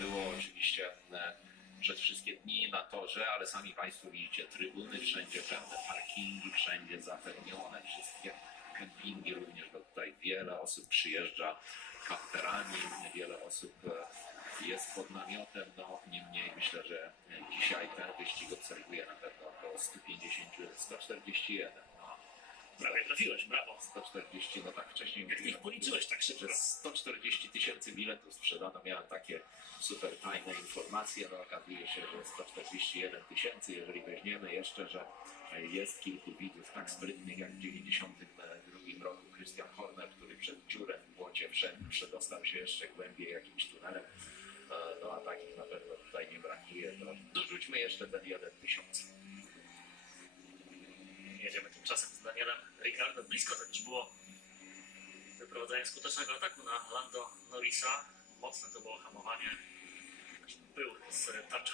Było oczywiście e, przez wszystkie dni na torze, ale sami Państwo widzicie trybuny wszędzie pełne, parkingi wszędzie zapełnione, wszystkie kempingi również, bo tutaj wiele osób przyjeżdża kamperami, wiele osób e, jest pod namiotem, no niemniej myślę, że dzisiaj ten wyścig obserwuje na pewno około 150, 141, no, Prawie trafiłeś, brawo. 140, no tak wcześniej Jak ty ich policzyłeś tak szybko? Sprzedano. Miałem takie super tajne informacje. No okazuje się, że 141 tysięcy. Jeżeli weźmiemy jeszcze, że jest kilku widzów tak sprytnych jak w 92 roku Christian Horner, który przed dziurę w błocie wszedł, przedostał się jeszcze głębiej jakimś tunelem. E, No a takich na pewno tutaj nie brakuje. To dorzućmy jeszcze ten jeden tysiąc. Jedziemy tymczasem z Danielem Ricardo. Blisko to już było wyprowadzenie skutecznego ataku na Lando Norrisa. Mocne to było hamowanie. Był z touch